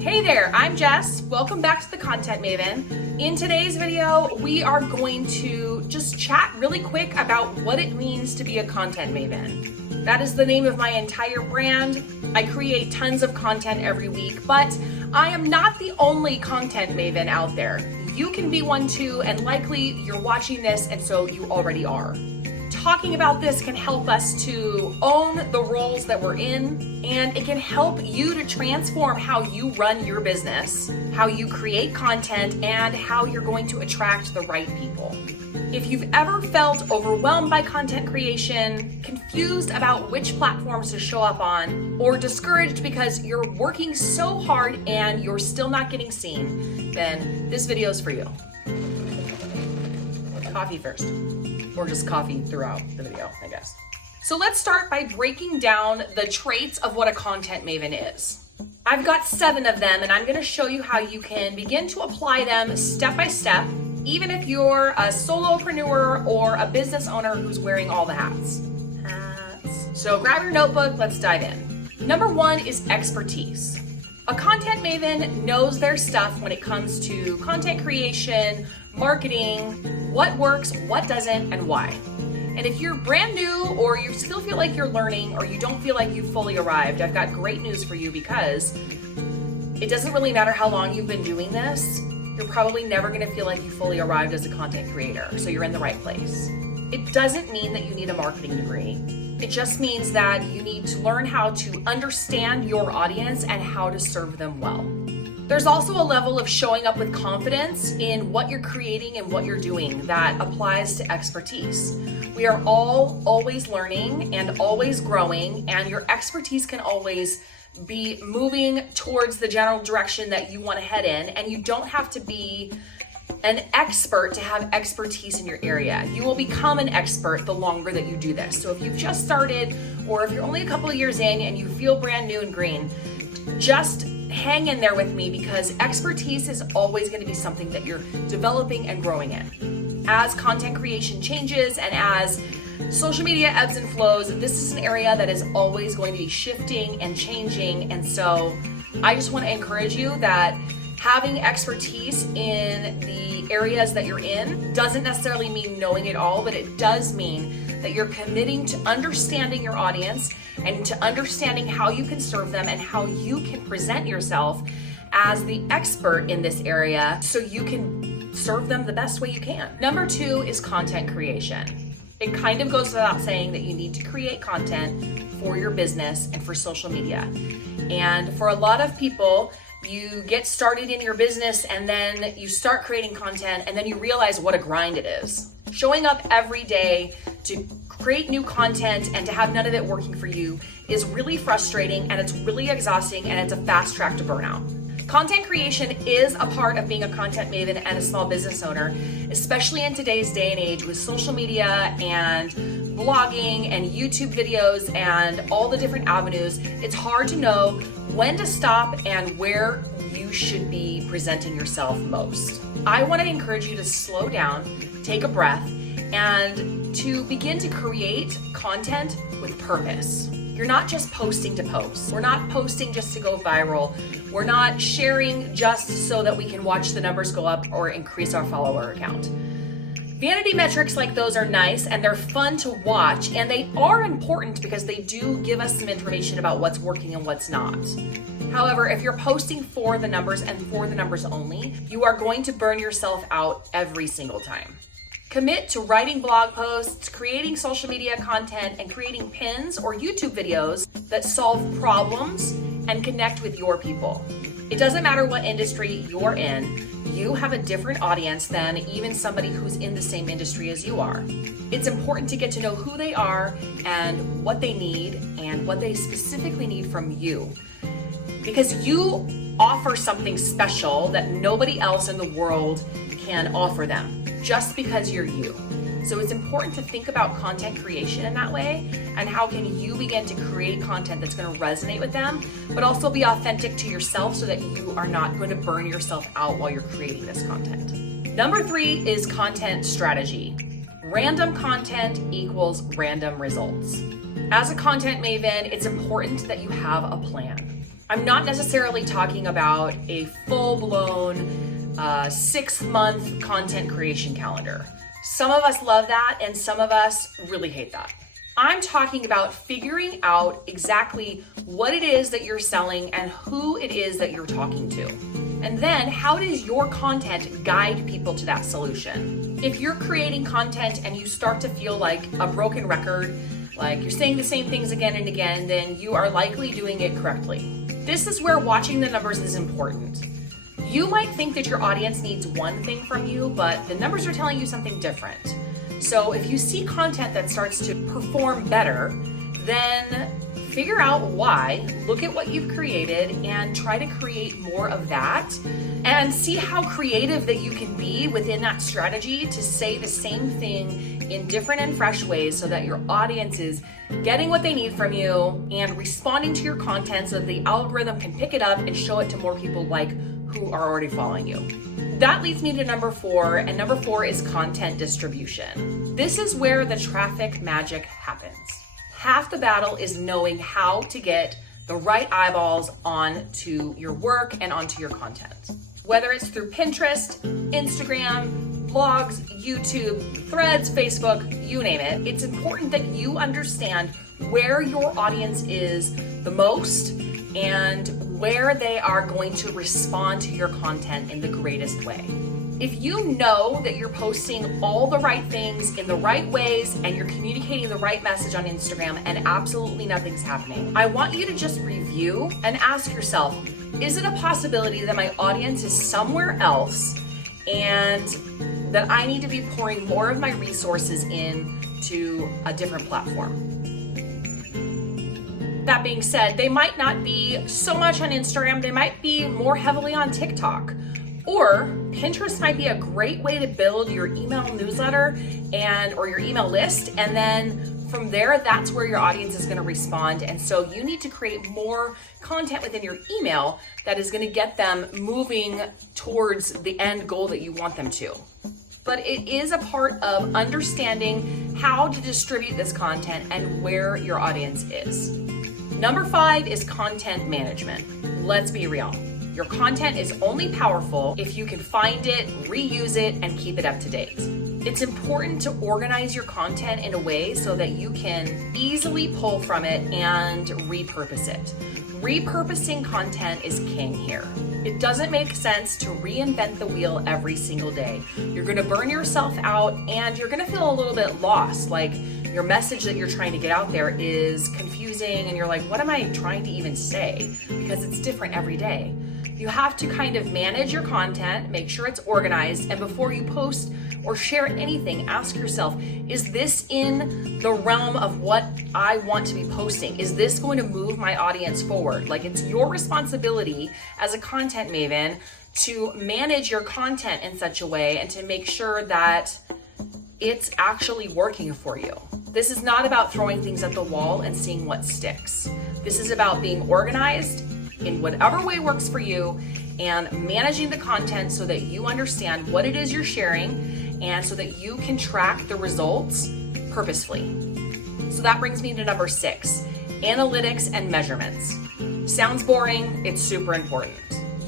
Hey there, I'm Jess. Welcome back to the Content Maven. In today's video, we are going to just chat really quick about what it means to be a Content Maven. That is the name of my entire brand. I create tons of content every week, but I am not the only Content Maven out there. You can be one too, and likely you're watching this, and so you already are. Talking about this can help us to own the roles that we're in, and it can help you to transform how you run your business, how you create content, and how you're going to attract the right people. If you've ever felt overwhelmed by content creation, confused about which platforms to show up on, or discouraged because you're working so hard and you're still not getting seen, then this video is for you. Coffee first. Or just coffee throughout the video, I guess. So let's start by breaking down the traits of what a Content Maven is. I've got 7 of them, and I'm gonna show you how you can begin to apply them step by step, even if you're a solopreneur or a business owner who's wearing all the hats. So grab your notebook, let's dive in. Number 1 is expertise. A Content Maven knows their stuff when it comes to content creation, marketing, what works, what doesn't, and why. And if you're brand new, or you still feel like you're learning, or you don't feel like you've fully arrived, I've got great news for you, because it doesn't really matter how long you've been doing this, you're probably never gonna feel like you fully arrived as a content creator, so you're in the right place. It doesn't mean that you need a marketing degree. It just means that you need to learn how to understand your audience and how to serve them well. There's also a level of showing up with confidence in what you're creating and what you're doing that applies to expertise. We are all always learning and always growing, and your expertise can always be moving towards the general direction that you want to head in, and you don't have to be an expert to have expertise in your area. You will become an expert the longer that you do this. So if you've just started, or if you're only a couple of years in and you feel brand new and green, just hang in there with me, because expertise is always going to be something that you're developing and growing in. As content creation changes and as social media ebbs and flows, this is an area that is always going to be shifting and changing. And so I just want to encourage you that having expertise in the areas that you're in doesn't necessarily mean knowing it all, but it does mean that you're committing to understanding your audience and to understanding how you can serve them and how you can present yourself as the expert in this area so you can serve them the best way you can. Number 2 is content creation. It kind of goes without saying that you need to create content for your business and for social media. And for a lot of people, you get started in your business and then you start creating content and then you realize what a grind it is. Showing up every day to create new content and to have none of it working for you is really frustrating, and it's really exhausting, and it's a fast track to burnout. Content creation is a part of being a content maven and a small business owner, especially in today's day and age with social media and blogging and YouTube videos and all the different avenues. It's hard to know when to stop and where you should be presenting yourself most. I want to encourage you to slow down, take a breath, and to begin to create content with purpose. You're not just posting to post. We're not posting just to go viral. We're not sharing just so that we can watch the numbers go up or increase our follower count. Vanity metrics like those are nice and they're fun to watch, and they are important because they do give us some information about what's working and what's not. However, if you're posting for the numbers and for the numbers only, you are going to burn yourself out every single time. Commit to writing blog posts, creating social media content, and creating pins or YouTube videos that solve problems and connect with your people. It doesn't matter what industry you're in, you have a different audience than even somebody who's in the same industry as you are. It's important to get to know who they are and what they need and what they specifically need from you, because you offer something special that nobody else in the world can offer them, just because you're you. So it's important to think about content creation in that way, and how can you begin to create content that's going to resonate with them, but also be authentic to yourself so that you are not going to burn yourself out while you're creating this content. Number 3 is content strategy. Random content equals random results. As a content maven, it's important that you have a plan. I'm not necessarily talking about a full-blown 6-month content creation calendar. Some of us love that and some of us really hate that. I'm talking about figuring out exactly what it is that you're selling and who it is that you're talking to. And then how does your content guide people to that solution? If you're creating content and you start to feel like a broken record, like you're saying the same things again and again, then you are likely doing it correctly. This is where watching the numbers is important. You might think that your audience needs one thing from you, but the numbers are telling you something different. So if you see content that starts to perform better, then figure out why, look at what you've created and try to create more of that, and see how creative that you can be within that strategy to say the same thing in different and fresh ways so that your audience is getting what they need from you and responding to your content so that the algorithm can pick it up and show it to more people like who are already following you. That leads me to number 4, and number 4 is content distribution. This is where the traffic magic happens. Half the battle is knowing how to get the right eyeballs onto your work and onto your content. Whether it's through Pinterest, Instagram, blogs, YouTube, Threads, Facebook, you name it, it's important that you understand where your audience is the most and where they are going to respond to your content in the greatest way. If you know that you're posting all the right things in the right ways and you're communicating the right message on Instagram and absolutely nothing's happening, I want you to just review and ask yourself, is it a possibility that my audience is somewhere else and that I need to be pouring more of my resources into a different platform? That being said, they might not be so much on Instagram, they might be more heavily on TikTok. Or Pinterest might be a great way to build your email newsletter or your email list, and then from there, that's where your audience is going to respond. And so you need to create more content within your email that is going to get them moving towards the end goal that you want them to. But it is a part of understanding how to distribute this content and where your audience is. Number 5 is content management. Let's be real. Your content is only powerful if you can find it, reuse it, and keep it up to date. It's important to organize your content in a way so that you can easily pull from it and repurpose it. Repurposing content is king here. It doesn't make sense to reinvent the wheel every single day. You're gonna burn yourself out and you're gonna feel a little bit lost, like your message that you're trying to get out there is confusing and you're like, what am I trying to even say? Because it's different every day. You have to kind of manage your content, make sure it's organized, and before you post or share anything, ask yourself, is this in the realm of what I want to be posting? Is this going to move my audience forward? Like, it's your responsibility as a content maven to manage your content in such a way and to make sure that it's actually working for you. This is not about throwing things at the wall and seeing what sticks. This is about being organized in whatever way works for you and managing the content so that you understand what it is you're sharing and so that you can track the results purposefully. So that brings me to number 6, analytics and measurements. Sounds boring, it's super important.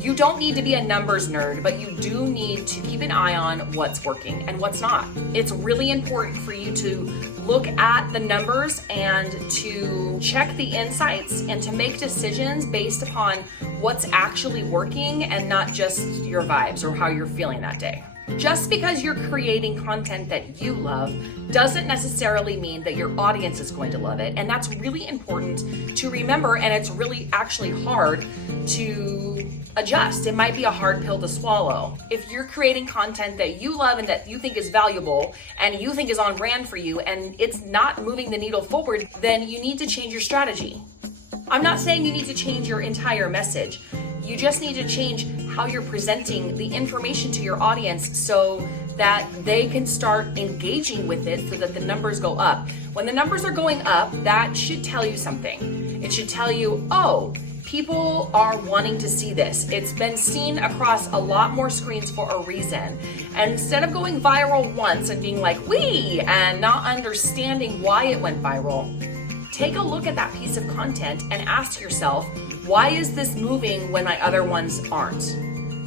You don't need to be a numbers nerd, but you do need to keep an eye on what's working and what's not. It's really important for you to look at the numbers and to check the insights and to make decisions based upon what's actually working and not just your vibes or how you're feeling that day. Just because you're creating content that you love doesn't necessarily mean that your audience is going to love it. And that's really important to remember, and it's really actually hard to adjust. It might be a hard pill to swallow. If you're creating content that you love and that you think is valuable and you think is on brand for you and it's not moving the needle forward, then you need to change your strategy. I'm not saying you need to change your entire message. You just need to change how you're presenting the information to your audience so that they can start engaging with it so that the numbers go up. When the numbers are going up, that should tell you something. It should tell you, oh, people are wanting to see this. It's been seen across a lot more screens for a reason. And instead of going viral once and being like, wee, and not understanding why it went viral, take a look at that piece of content and ask yourself, Why is this moving when my other ones aren't?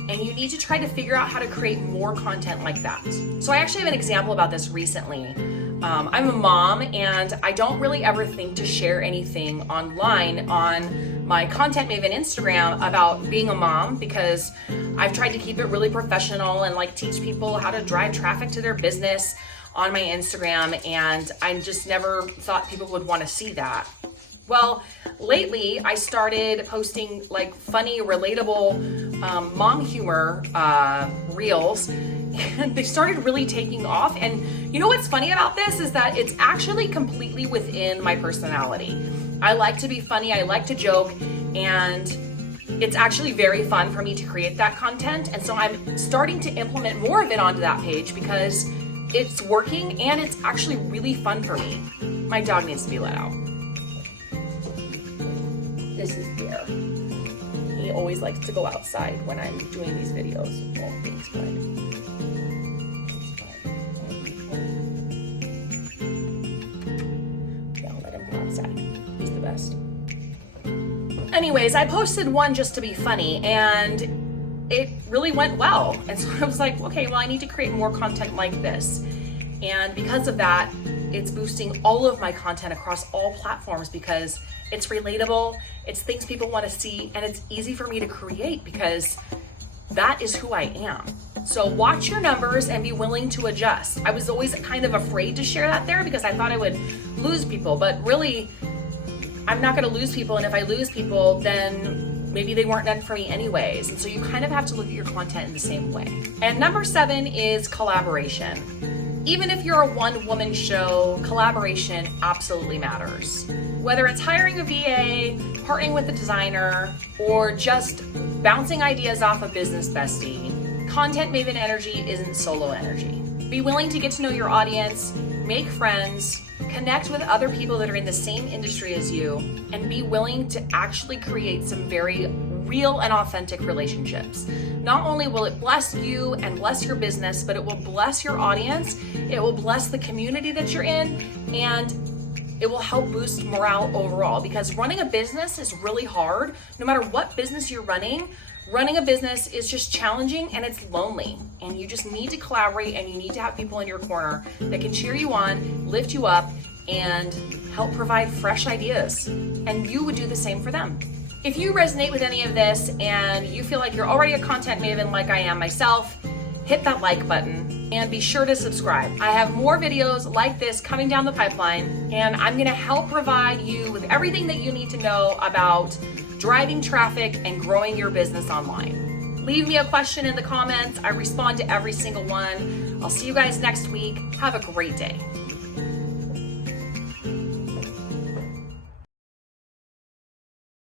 And you need to try to figure out how to create more content like that. So I actually have an example about this recently. I'm a mom and I don't really ever think to share anything online on my Content Maven Instagram about being a mom, because I've tried to keep it really professional and like teach people how to drive traffic to their business on my Instagram, and I just never thought people would want to see that. Well, lately I started posting like funny, relatable mom humor reels, and they started really taking off. And you know what's funny about this is that it's actually completely within my personality. I like to be funny, I like to joke, and it's actually very fun for me to create that content. And so I'm starting to implement more of it onto that page because it's working and it's actually really fun for me. My dog needs to be let out. This is Bear. He always likes to go outside when I'm doing these videos. Oh, thanks, bud. Yeah, I'll let him go outside. He's the best. Anyways, I posted one just to be funny, and it really went well. And so I was like, okay, well, I need to create more content like this. And because of that, it's boosting all of my content across all platforms because it's relatable, it's things people want to see, and it's easy for me to create because that is who I am. So watch your numbers and be willing to adjust. I was always kind of afraid to share that there because I thought I would lose people, but really, I'm not going to lose people. And if I lose people, then maybe they weren't meant for me anyways. And so you kind of have to look at your content in the same way. And number 7 is collaboration. Even if you're a one-woman show, collaboration absolutely matters. Whether it's hiring a VA, partnering with a designer, or just bouncing ideas off a business bestie, Content Maven energy isn't solo energy. Be willing to get to know your audience, make friends, connect with other people that are in the same industry as you, and be willing to actually create some very real and authentic relationships. Not only will it bless you and bless your business, but it will bless your audience, it will bless the community that you're in, and it will help boost morale overall, because running a business is really hard. No matter what business you're running a business is just challenging and it's lonely, and you just need to collaborate and you need to have people in your corner that can cheer you on, lift you up, and help provide fresh ideas. And you would do the same for them. If you resonate with any of this and you feel like you're already a content maven like I am myself, hit that like button and be sure to subscribe. I have more videos like this coming down the pipeline, and I'm gonna help provide you with everything that you need to know about driving traffic and growing your business online. Leave me a question in the comments. I respond to every single one. I'll see you guys next week. Have a great day.